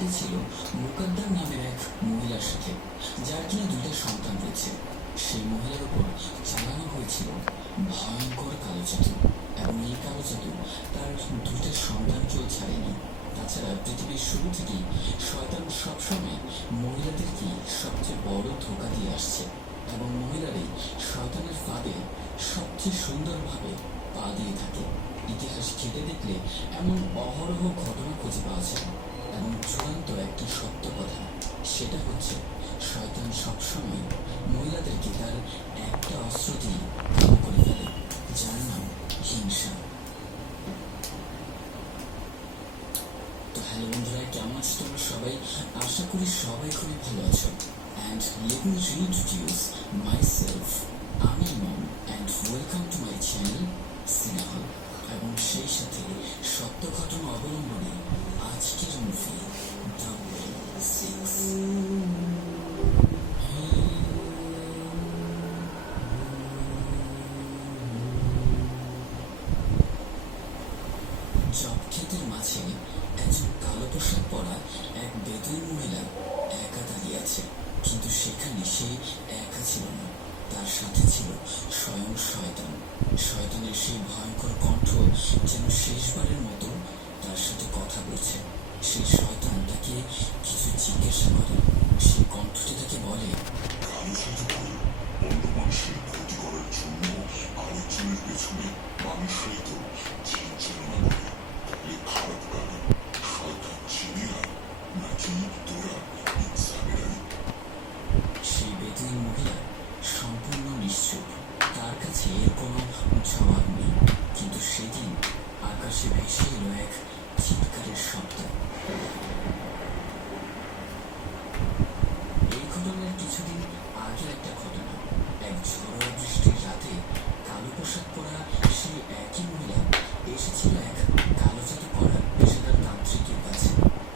বিয়েটা ছিল মুকদ্দার নামের এক মহিলার সাথে, যার কিনা দুইটা সন্তান রয়েছে। সেই মহিলার উপর চালানো হয়েছিল ভয়ঙ্কর কালো জাদু, এবং এই কালো জাদু তার দুইটা সন্তানকেও ছাড়েনি। তাছাড়া পৃথিবীর শুরু থেকেই শয়তান সবসময় মহিলাদেরকে সবচেয়ে বড় ধোঁকা দিয়ে আসছে, এবং মহিলারাই শয়তানের ফাঁদে সবচেয়ে সুন্দরভাবে পা দিয়ে থাকে। ইতিহাস ঘেঁটে দেখলে এমন অহরহ ঘটনা খুঁজে পাওয়া যায়, এবং চূড়ান্ত একটা সত্য কথা, সেটা হচ্ছে শয়তান সবসময় মহিলাদেরকে তার একটা অস্ত্র দিয়ে কাবু করে ফেলে, যার নাম হিংসা। তো হ্যালো বন্ধুরা, কেমন আছো তোমরা সবাই? আশা করি সবাই খুবই ভালো আছো। And let me reintroduce myself. আমি Imam, and welcome to my channel Sinehal. এবং সেই সাথে সত্য ঘটনা অবলম্বনে আজকের মুভি ডাবল সিক্স। জব ক্ষেতের মাঝে একজন কালো পোশাক পরা এক বেদুইন মহিলা একা দাঁড়িয়ে আছে, কিন্তু সেখানে সে একা ছিল না, তার সাথে ছিল স্বয়ং শয়তান। শয়তানের সেই ভয়ঙ্কর কণ্ঠ যেন শেষবারের মতো তার সাথে কথা বলছে। সেই শয়তান তাকে কিছু জিজ্ঞাসা করে। সেই কণ্ঠটি তাকে বলে, কালো জাদু করে অন্য মানুষের ক্ষতি করার জন্য আরেকজনের পেছনে মানুষরাই তো চিন্তাচেতনা করে, তাহলে খারাপ কারণ শয়তান জিনেরা নাকি তোরা ইনসানেরাই? সেই বেদুইন মহিলা সম্পূর্ণ নিশ্চুপ, তার কাছে এর কোনো জবাব নেই। কিন্তু সেদিন আকাশে ভেসে এলো এক চিৎকারের শব্দ। এই ঘটনার কিছুদিন আগে একটা ঘটনা। এক ঝড়ো বৃষ্টির রাতে কালো পোশাক পরা সেই একই মহিলা এসেছিল এক কালো জাদু করা পেশাদার তান্ত্রিকের কাছে।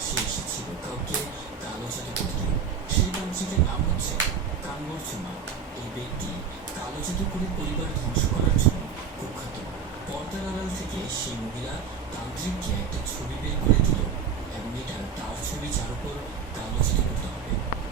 সে এসেছিল কাউকে কালো জাদু করতে। সেই তান্ত্রিকের নাম হচ্ছে কাঙ্গরচুমা। এই ব্যক্তি কালো জাদু করে পরিবার ধ্বংস করার জন্য কুখ্যাত। পর্দার আড়াল থেকে সেই মহিলা তান্ত্রিককে একটা ছবি বের করে দিল, এবং এটা তার ছবি, যার উপর কালো জাদু করতে হবে।